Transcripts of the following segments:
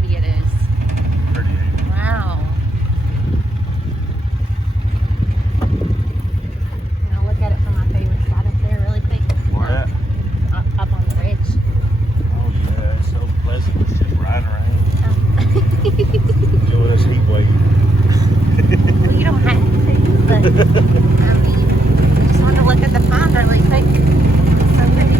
pretty it is. Pretty. Wow. I'm gonna look at it from my favorite spot up there really quick. Where at? Up on the ridge. Oh yeah, it's so pleasant. It's just riding around. Enjoy this heat wave. Well, you don't have to, but I mean, I just want to look at the pond really quick. It's so pretty.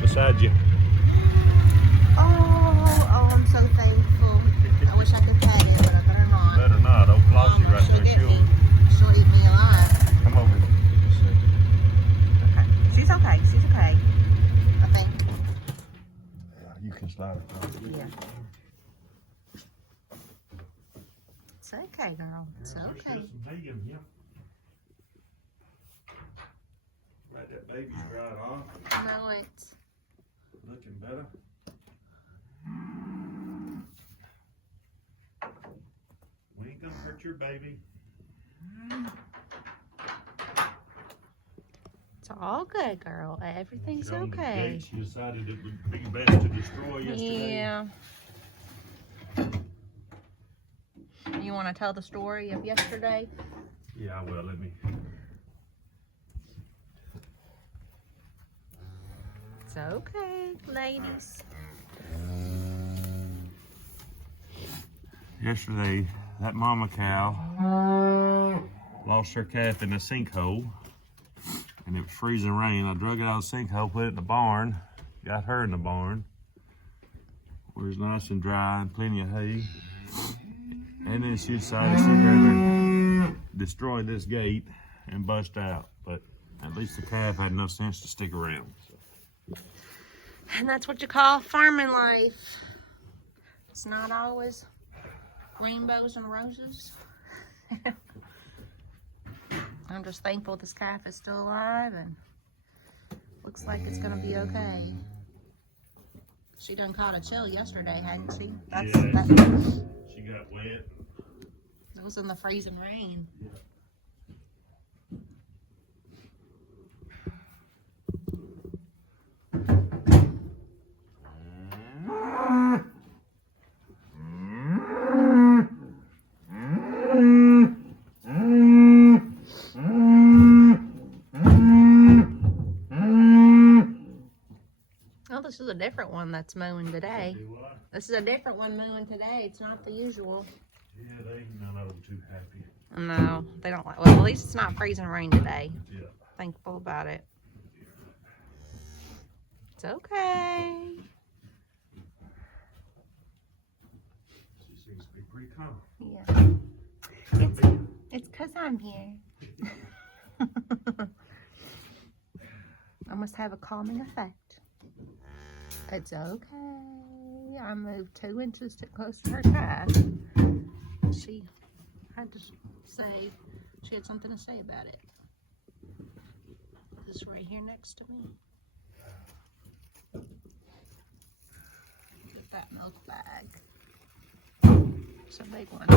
Beside you. Oh, I'm so thankful. I wish I could pay it, but I better not. Better not. Old Flossie right there. She'll eat me alive. Come over. Okay. She's okay. She's okay. I think. You can slide it. Yeah. It's okay, girl. It's okay. Right, that baby's right off. I know it. Looking better. We ain't gonna hurt your baby. It's all good, girl. Everything's okay. She decided it would be best to destroy yesterday. Yeah. You want to tell the story of yesterday? Yeah, well, let me. It's okay, ladies. Yesterday, that mama cow lost her calf in a sinkhole, and it was freezing rain. I drug it out of the sinkhole, put it in the barn, got her in the barn, where it's nice and dry and plenty of hay. And then she decided she'd rather destroy this gate and bust out. But at least the calf had enough sense to stick around. So. And that's what you call farming life. It's not always rainbows and roses. I'm just thankful this calf is still alive and looks like it's gonna be okay. She done caught a chill yesterday, hadn't she? She got wet. It was in the freezing rain. Yeah. Oh, this is a different one that's mowing today. Do what? This is a different one mowing today. It's not the usual. Yeah, none of them too happy. No, they don't like. Well, at least it's not freezing rain today. Yeah. Thankful about it. It's okay. She seems to be pretty calm. Yeah. It's 'cause I'm here. I must have a calming effect. It's okay. I moved 2 inches too close to her calf. She had to say, she had something to say about it. This right here next to me. Get that milk bag. It's a big one.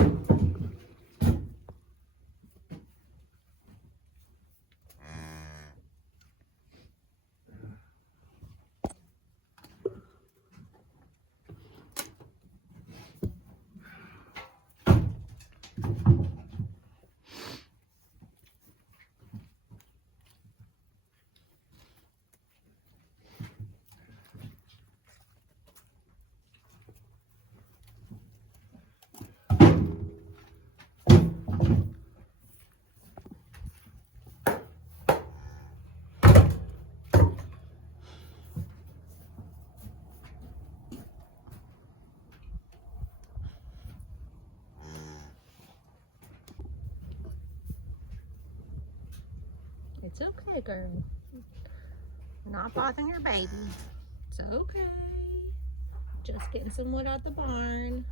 It's okay, girl. We're not bothering your baby. It's okay. Just getting some wood out the barn.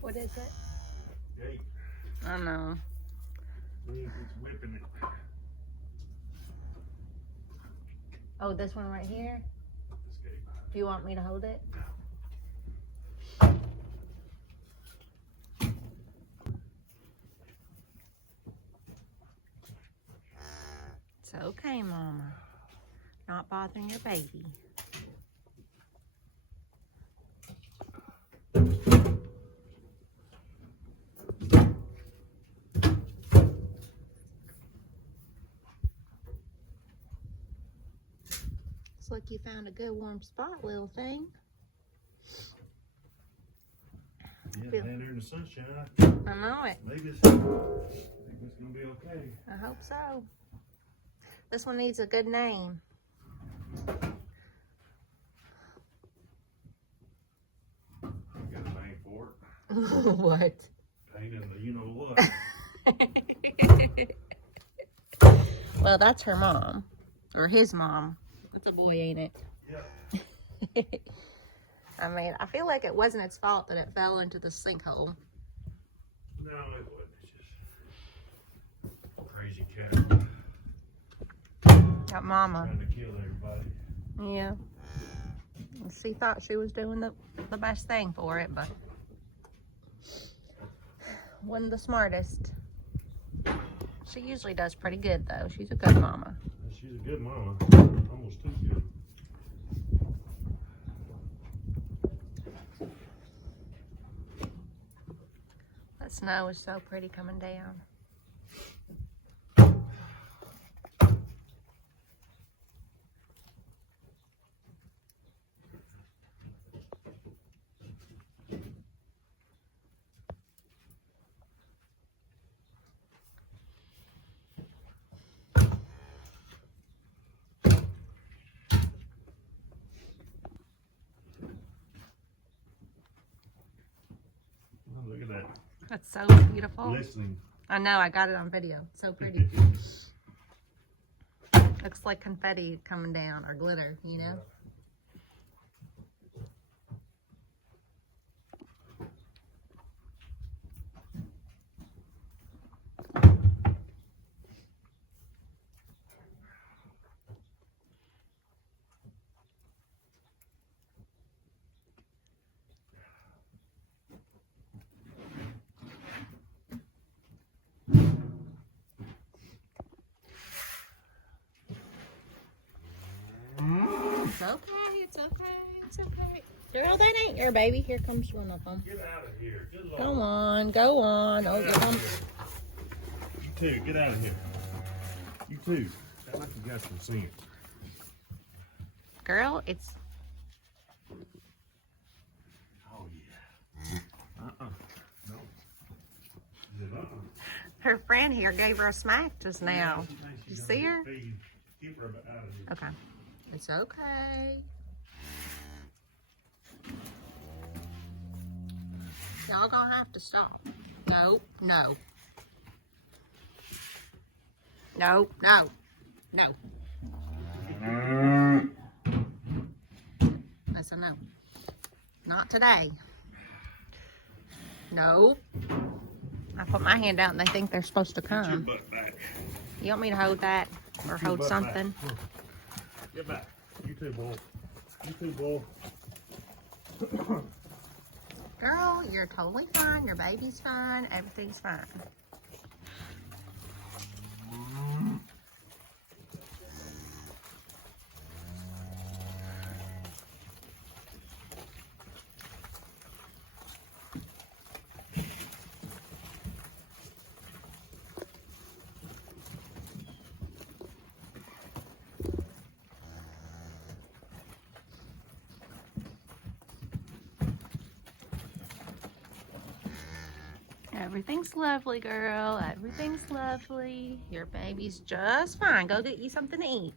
What is it? Gate. I know. It's whipping it. Oh, this one right here? This gate. Do you want me to hold it? It's okay, Mama. Not bothering your baby. Looks like you found a good warm spot, little thing. Yeah, down there in the sunshine. I know it. Maybe it's gonna be okay. I hope so. This one needs a good name. I got a name for it. What? Pain in the you know what. Well, that's her mom. Or his mom. It's a boy, ain't it? Yep. I mean, I feel like it wasn't its fault that it fell into the sinkhole. No, it wasn't. It's just a crazy cat. Got Mama. Trying to kill everybody. Yeah. She thought she was doing the best thing for it, but wasn't the smartest. She usually does pretty good, though. She's a good mama. She's a good mama. Almost too good. That snow is so pretty coming down. It's so beautiful. Listening. I know, I got it on video. So pretty. Looks like confetti coming down, or glitter, you know? It's okay, it's okay, it's okay. Girl, that ain't your baby. Here comes one of them. Get out of here. Good Lord. Go on, go on. Oh, Get out of here. You too, get out of here. You too. Sound like you got some sense. girl, it's... Oh, yeah. No. Her friend here gave her a smack just now. You see her? Keep her out of here. Okay. It's okay. Y'all gonna have to stop. No, no. No, no, no. That's a no. Not today. No. I put my hand out and they think they're supposed to Get your come. butt back. You want me to hold that or Get your hold butt something? back. Get back. You too, boy. You too, boy. Girl, you're totally fine. Your baby's fine. Everything's fine. Everything's lovely, girl. Everything's lovely. Your baby's just fine. Go get you something to eat.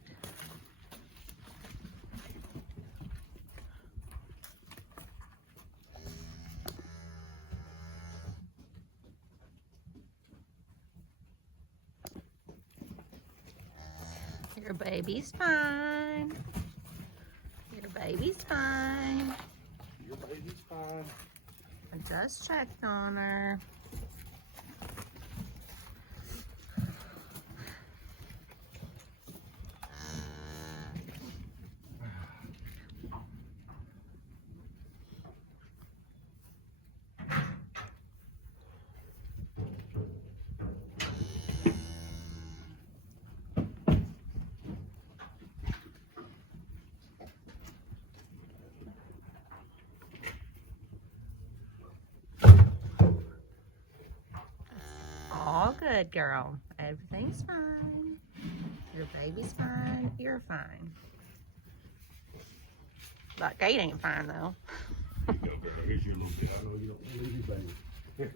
Your baby's fine. Your baby's fine. Your baby's fine. I just checked on her. All good, girl. Everything's fine. Your baby's fine. You're fine. But Kate ain't fine, though. Here's your little bit. I know you don't want to leave your baby. Here.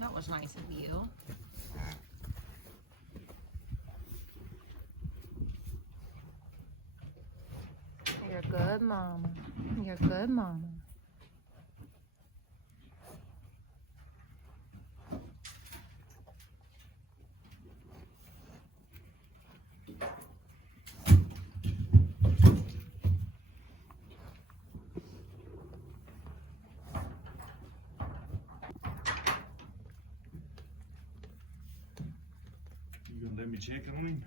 That was nice of you. You're a good mama. You're a good mama. You gonna let me check on him?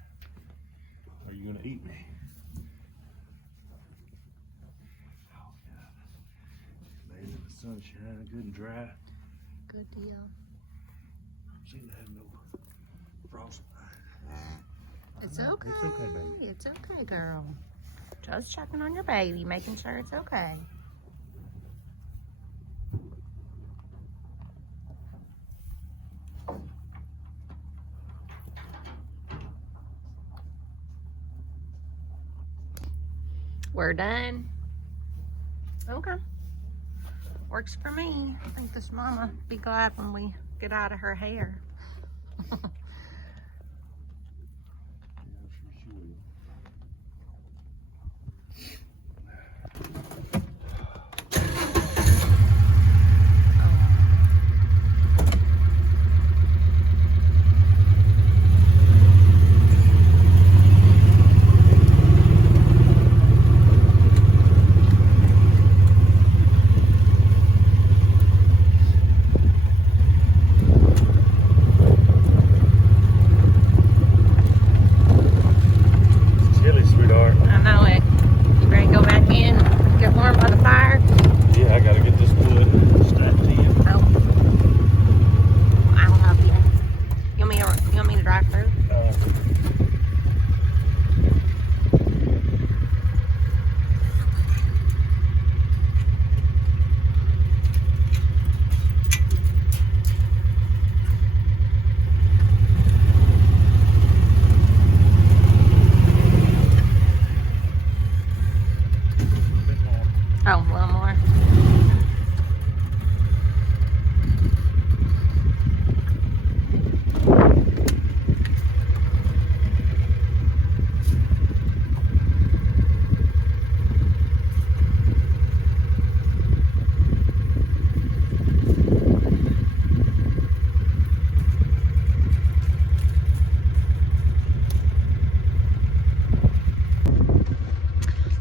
Or are you gonna eat me? Oh, yeah. Laying in the sunshine, good and dry. Good deal. Seem to have no frost. It's No, okay. it's okay, baby. It's okay, girl. Just checking on your baby, making sure it's okay. We're done. Okay. Works for me. I think this mama be glad when we get out of her hair.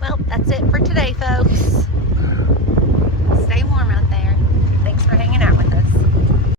Well, that's it for today, folks. Stay warm out